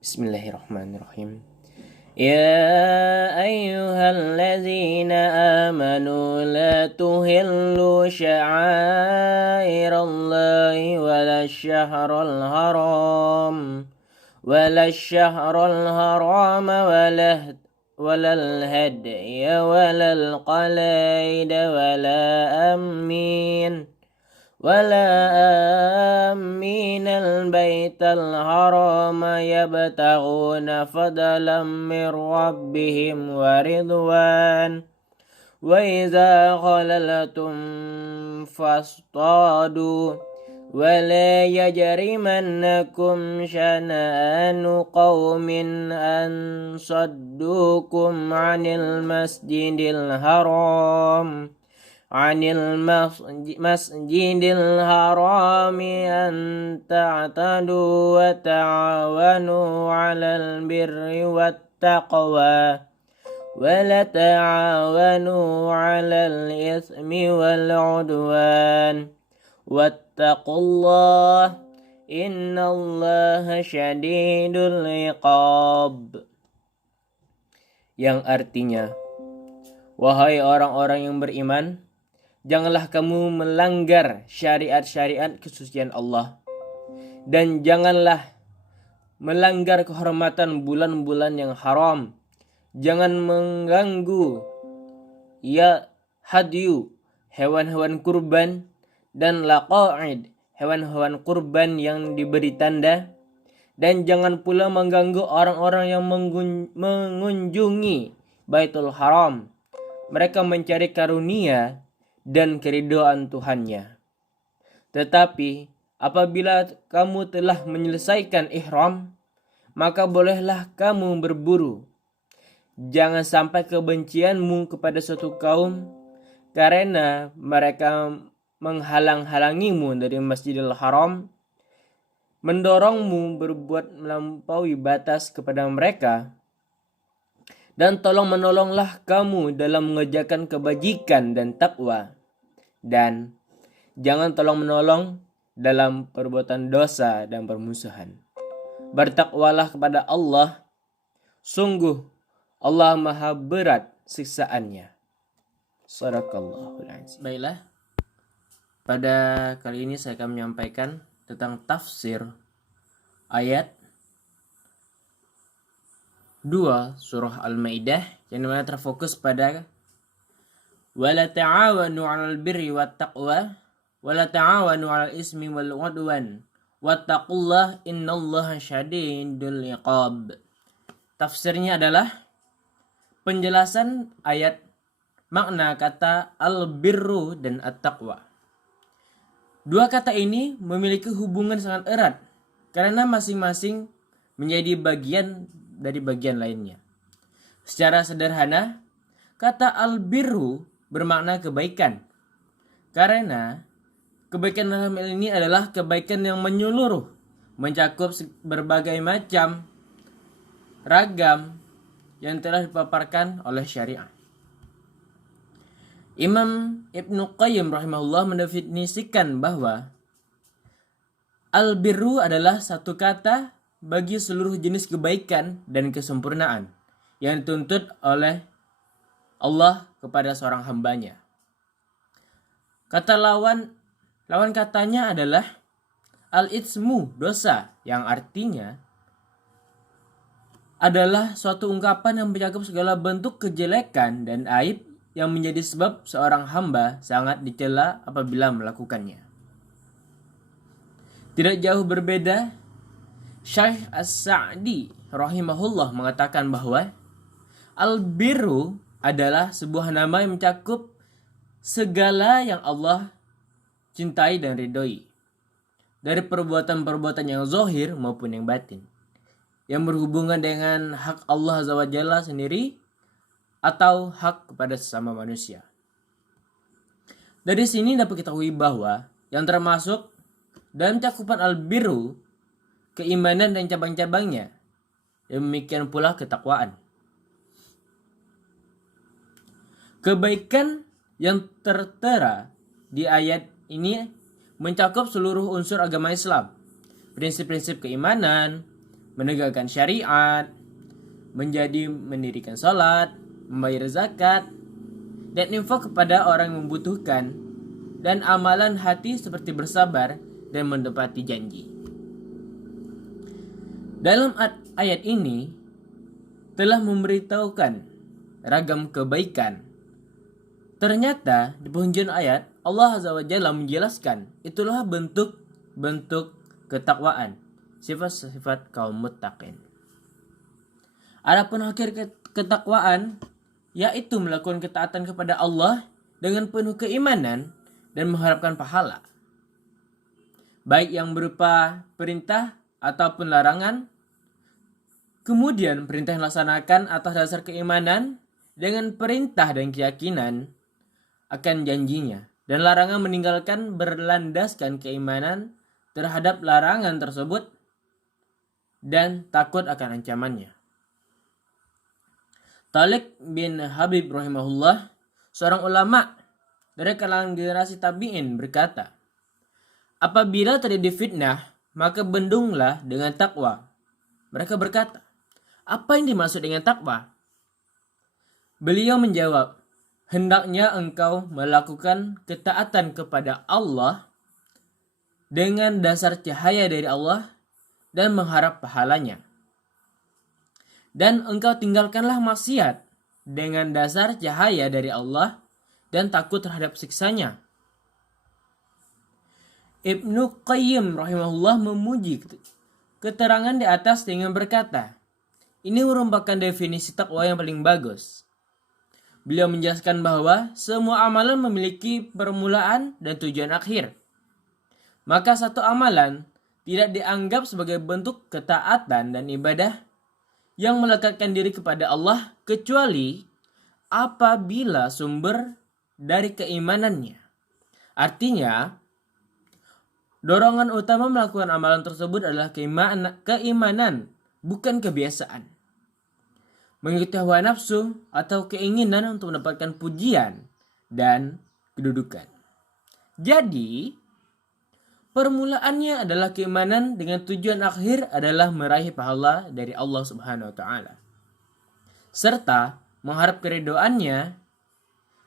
Bismillahirrahmanirrahim. Ya ayyuhalladzina amanu la tuhillu sya'airallahi wala syahral haram walal hadya walal qalaid ولا آمين البيت الحرام يبتغون فضلا من ربهم ورضوان وإذا خللتم فاصطادوا ولا يجرمنكم شنآن قوم أن صدوكم عن المسجد الحرام أن تعتدوا وتعاونوا على البر والتقوى ولا تعاونوا على الإثم والعدوان واتقوا الله إن الله شديد العقاب. Yang artinya, wahai orang-orang yang beriman, janganlah kamu melanggar syariat-syariat kesucian Allah, dan janganlah melanggar kehormatan bulan-bulan yang haram. Jangan mengganggu hadyu, hewan-hewan kurban, dan laqa'id, hewan-hewan kurban yang diberi tanda, dan jangan pula mengganggu orang-orang yang mengunjungi Baitul Haram. Mereka mencari karunia dan keridhaan Tuhannya. Tetapi apabila kamu telah menyelesaikan ihram, maka bolehlah kamu berburu. Jangan sampai kebencianmu kepada suatu kaum karena mereka menghalang-halangimu dari Masjidil Haram, mendorongmu berbuat melampaui batas kepada mereka, dan tolong-menolonglah kamu dalam mengerjakan kebajikan dan takwa. Dan jangan tolong-menolong dalam perbuatan dosa dan permusuhan. Bertakwalah kepada Allah, sungguh Allah maha berat siksaannya. Shadaqallahul azim. Baiklah, pada kali ini saya akan menyampaikan tentang tafsir ayat 2 surah Al-Maidah, yang dimana terfokus pada wala ta'awanu 'alal birri wat taqwa wala ta'awanu 'alal ismi wal 'udwan wattaqullah innallaha syadidul 'iqab. Tafsirnya adalah penjelasan ayat makna kata al-birru dan at-taqwa. Dua kata ini memiliki hubungan sangat erat karena masing-masing menjadi bagian dari bagian lainnya. Secara sederhana, kata al-birru bermakna kebaikan. Karena kebaikan dalam hal ini adalah kebaikan yang menyeluruh, mencakup berbagai macam ragam yang telah dipaparkan oleh syariat. Imam Ibnu Qayyim rahimahullah mendefinisikan bahwa al-birru adalah satu kata bagi seluruh jenis kebaikan dan kesempurnaan yang dituntut oleh Allah kepada seorang hambanya. Kata lawan katanya adalah al-itsmu, dosa, yang artinya adalah suatu ungkapan yang mencakup segala bentuk kejelekan dan aib yang menjadi sebab seorang hamba sangat dicela apabila melakukannya. Tidak jauh berbeda, Syekh As-Sa'di rahimahullah mengatakan bahwa al-birru adalah sebuah nama yang mencakup segala yang Allah cintai dan ridhoi, dari perbuatan-perbuatan yang zahir maupun yang batin, yang berhubungan dengan hak Allah Azza wa Jalla sendiri atau hak kepada sesama manusia. Dari sini dapat kita ketahui bahwa yang termasuk dalam cakupan al-birru keimanan dan cabang-cabangnya, demikian pula ketakwaan. Kebaikan yang tertera di ayat ini mencakup seluruh unsur agama Islam, prinsip-prinsip keimanan, menegakkan syariat, mendirikan sholat, membayar zakat, dan infak kepada orang yang membutuhkan, dan amalan hati seperti bersabar dan menepati janji. Dalam ayat ini telah memberitahukan ragam kebaikan. Ternyata di penghujung ayat Allah Azza wa Jalla menjelaskan itulah bentuk-bentuk ketakwaan, sifat-sifat kaum muttaqin. Adapun akhir ketakwaan yaitu melakukan ketaatan kepada Allah dengan penuh keimanan dan mengharapkan pahala, baik yang berupa perintah ataupun larangan. Kemudian perintah yang dilaksanakan atas dasar keimanan dengan perintah dan keyakinan akan janjinya, dan larangan meninggalkan berlandaskan keimanan terhadap larangan tersebut dan takut akan ancamannya. Talik bin Habib rahimahullah, seorang ulama dari kalangan generasi tabi'in, berkata, apabila terjadi fitnah, maka bendunglah dengan takwa. Mereka berkata, apa yang dimaksud dengan takwa? Beliau menjawab, hendaknya engkau melakukan ketaatan kepada Allah dengan dasar cahaya dari Allah dan mengharap pahalanya. Dan engkau tinggalkanlah maksiat dengan dasar cahaya dari Allah dan takut terhadap siksanya. Ibnu Qayyim rahimahullah memuji keterangan di atas dengan berkata, ini merupakan definisi takwa yang paling bagus. Beliau menjelaskan bahwa semua amalan memiliki permulaan dan tujuan akhir. Maka satu amalan tidak dianggap sebagai bentuk ketaatan dan ibadah yang melekatkan diri kepada Allah kecuali apabila sumber dari keimanannya. Artinya, dorongan utama melakukan amalan tersebut adalah keimanan, bukan kebiasaan. Mengikuti hawa nafsu atau keinginan untuk mendapatkan pujian dan kedudukan. Jadi, permulaannya adalah keimanan dengan tujuan akhir adalah meraih pahala dari Allah Subhanahu wa taala, serta mengharap keridhoannya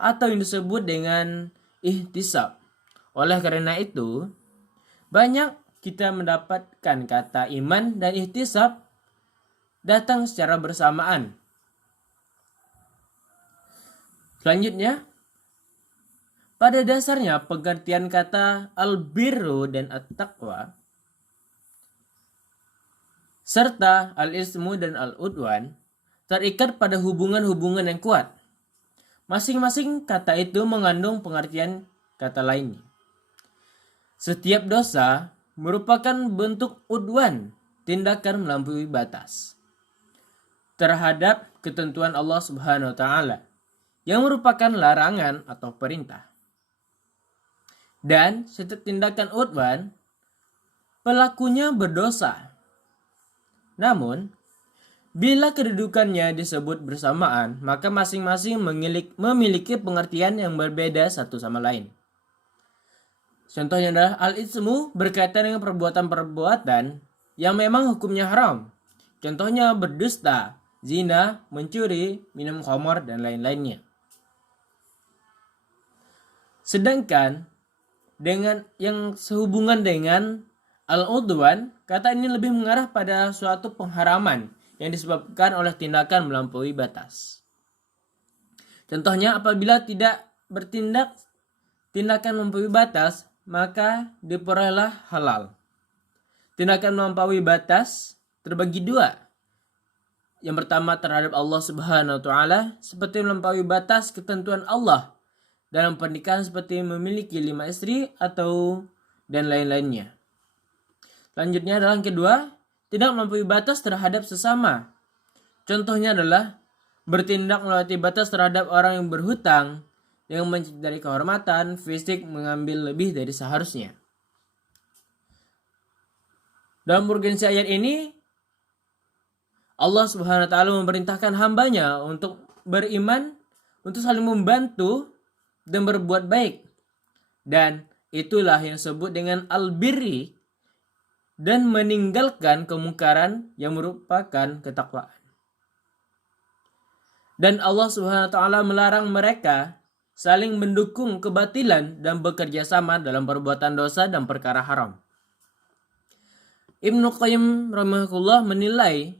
atau yang disebut dengan ihtisab. Oleh karena itu, banyak kita mendapatkan kata iman dan ihtisab datang secara bersamaan. Selanjutnya, pada dasarnya pengertian kata al-birru dan at-taqwa serta al-ismu dan al-udwan terikat pada hubungan-hubungan yang kuat. Masing-masing kata itu mengandung pengertian kata lainnya. Setiap dosa merupakan bentuk udwan, tindakan melampaui batas terhadap ketentuan Allah Subhanahu wa taala yang merupakan larangan atau perintah. Dan setiap tindakan udwan pelakunya berdosa. Namun, bila kedudukannya disebut bersamaan, maka masing-masing memiliki pengertian yang berbeda satu sama lain. Contohnya adalah al-ismu berkaitan dengan perbuatan-perbuatan yang memang hukumnya haram. Contohnya berdusta, zina, mencuri, minum khamar, dan lain-lainnya. Sedangkan dengan yang sehubungan dengan al-udwan, kata ini lebih mengarah pada suatu pengharaman yang disebabkan oleh tindakan melampaui batas. Contohnya apabila tidak bertindak tindakan melampaui batas, maka diperolehlah halal. Tindakan melampaui batas terbagi dua. Yang pertama terhadap Allah Subhanahu wa taala, seperti melampaui batas ketentuan Allah dalam pernikahan seperti memiliki 5 istri atau dan lain-lainnya. Selanjutnya adalah yang kedua, tidak melampaui batas terhadap sesama. Contohnya adalah bertindak melewati batas terhadap orang yang berhutang yang mencederai kehormatan fisik, mengambil lebih dari seharusnya. Dalam urgensi ayat ini, Allah Subhanahu wa taala memerintahkan hambanya untuk beriman, untuk saling membantu dan berbuat baik. Dan itulah yang disebut dengan al-birri, dan meninggalkan kemungkaran yang merupakan ketakwaan. Dan Allah Subhanahu wa taala melarang mereka saling mendukung kebatilan dan bekerja sama dalam perbuatan dosa dan perkara haram. Ibnu Qayyim rahimahullah menilai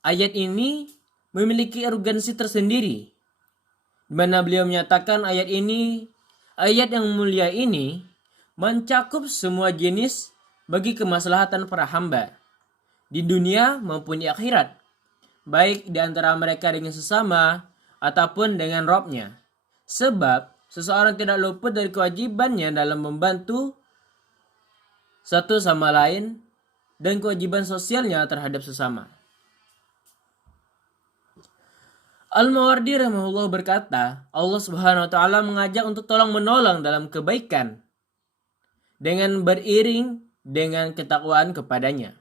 ayat ini memiliki urgensi tersendiri, di mana beliau menyatakan ayat yang mulia ini mencakup semua jenis bagi kemaslahatan para hamba di dunia maupun di akhirat, baik di antara mereka dengan sesama ataupun dengan Rabb-nya. Sebab seseorang tidak luput dari kewajibannya dalam membantu satu sama lain dan kewajiban sosialnya terhadap sesama. Al-Mawardi rahimahullah berkata, Allah Subhanahu wa taala mengajak untuk tolong menolong dalam kebaikan dengan beriring dengan ketakwaan kepadanya.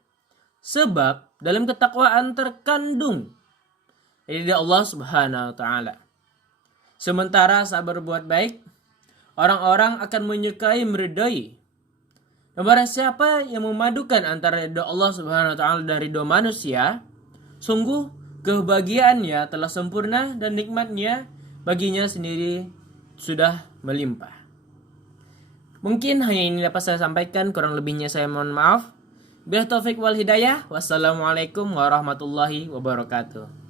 Sebab dalam ketakwaan terkandung ridha Allah Subhanahu wa taala. Sementara saat berbuat baik, orang-orang akan menyukai meridai. Dan barang siapa yang memadukan antara ridha Allah Subhanahu wa taala dan ridha manusia, sungguh kebahagiaannya telah sempurna dan nikmatnya baginya sendiri sudah melimpah. Mungkin hanya ini dapat saya sampaikan, kurang lebihnya saya mohon maaf. Billahi taufik wal hidayah. Wassalamualaikum warahmatullahi wabarakatuh.